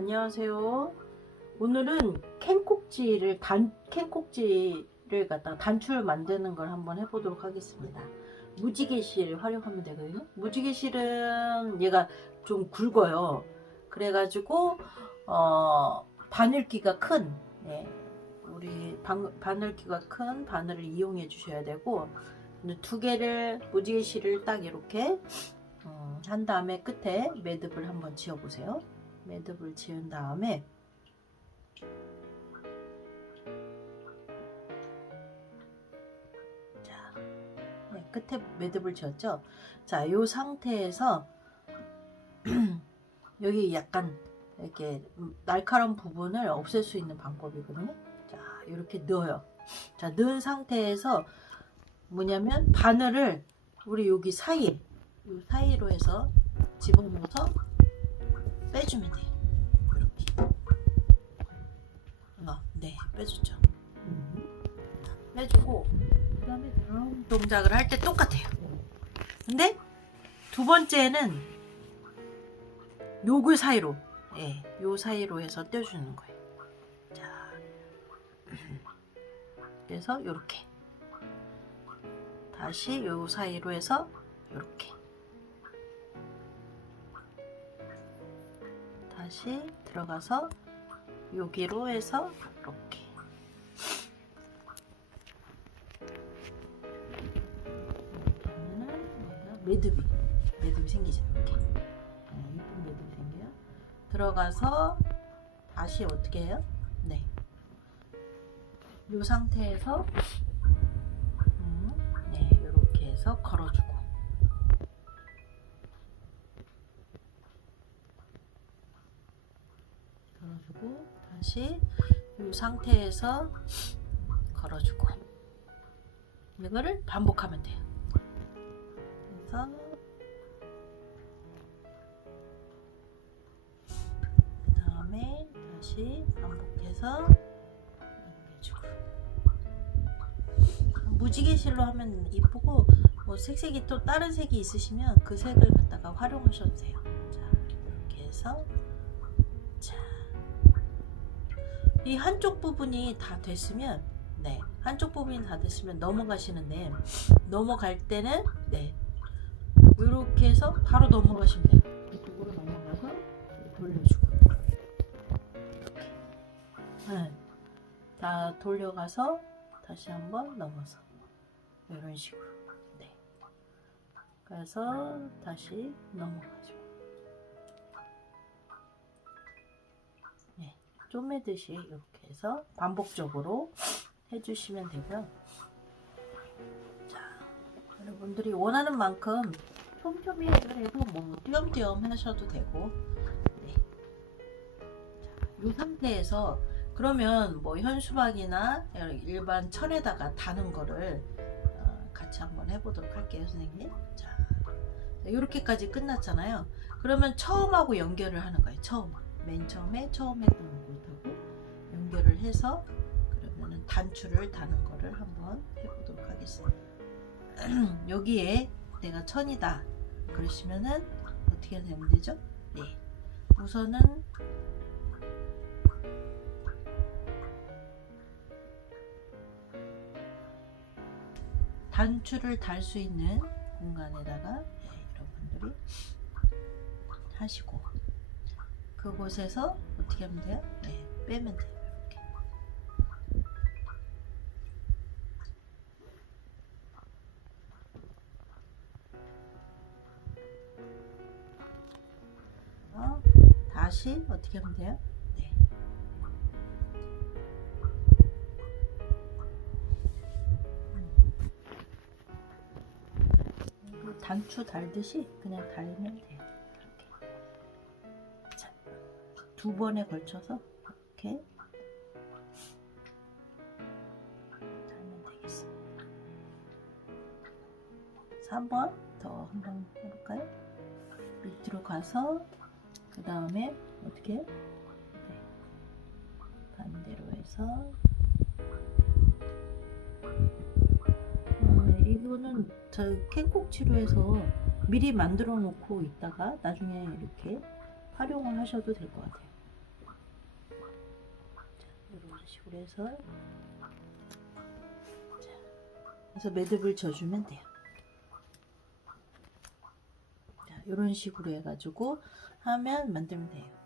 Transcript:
안녕하세요. 오늘은 캔꼭지를 갖다 단추를 만드는 걸 한번 해보도록 하겠습니다. 무지개실 활용하면 되거든요. 무지개실은 얘가 좀 굵어요. 그래가지고 바늘기가 큰 바늘기가 큰 바늘을 이용해 주셔야 되고, 두 개를 무지개실을 딱 이렇게 한 다음에 끝에 매듭을 한번 지어 보세요. 매듭을 지은 다음에 자, 끝에 매듭을 지었죠. 자, 이 상태에서 여기 약간 이렇게 날카로운 부분을 없앨 수 있는 방법이거든요. 자, 이렇게 넣어요. 자, 넣은 상태에서 뭐냐면 바늘을 우리 여기 사이로 해서 집어넣어서 빼주면 돼요. 이렇게. 네, 빼줬죠. 빼주고, 그 다음에 다음 동작을 할 때 똑같아요. 근데 두 번째는 요글 사이로, 요 사이로 해서 떼주는 거예요. 자, 그래서 요렇게. 다시 요 사이로 해서 요렇게. 다시 들어가서 여기로 해서 이렇게. 매듭이 생기죠. 이렇게. 이쁜 매듭이 생겨요. 들어가서 다시 어떻게 해요? 네. 이 상태에서 이렇게 해서 걸어주고. 다시 이 상태에서 걸어주고, 이거를 반복하면 돼요. 그래서 그 다음에 다시 반복해서 넘겨주고. 무지개실로 하면 이쁘고, 뭐 색이 또 다른 색이 있으시면 그 색을 갖다가 활용하셔도 돼요. 자, 이렇게 해서 이 한쪽 부분이 다 됐으면, 한쪽 부분이 다 됐으면 넘어가시는데, 넘어갈 때는 이렇게 해서 바로 넘어가시면 돼요. 이쪽으로 넘어가서 돌려주고, 다 돌려가서 다시 한번 넘어서 이런 식으로. 그래서 다시 넘어가죠. 쪼매듯이 이렇게 해서 반복적으로 해주시면 되고요. 자, 여러분들이 원하는 만큼 촘촘히 해도 뭐 띄엄띄엄 하셔도 되고, 자, 이 상태에서 그러면 뭐 현수막이나 일반 천에다가 다는 거를 같이 한번 해보도록 할게요, 선생님. 자, 이렇게까지 끝났잖아요. 그러면 처음하고 연결을 하는 거예요. 맨 처음에 처음 했던 곳하고 연결을 해서, 그러면은 단추를 다는 거를 한번 해보도록 하겠습니다. 여기에 내가 천이다 그러시면은 어떻게 되면 되죠? 우선은 단추를 달 수 있는 공간에다가 여러분들이 하시고, 그곳에서 어떻게 하면 돼요? 빼면 돼요. 이렇게. 다시 어떻게 하면 돼요? 단추 달듯이 그냥 달면 돼요. 두 번에 걸쳐서 이렇게 달면 되겠습니다. 3번 더 한번 해볼까요? 밑으로 가서 그 다음에 어떻게 반대로 해서, 이거는 저 캔꼭지로 해서 미리 만들어 놓고 있다가 나중에 이렇게 활용을 하셔도 될 것 같아요. 이런 식으로 해서 자, 그래서 매듭을 져주면 돼요. 자, 이런 식으로 해가지고 하면 만들면 돼요.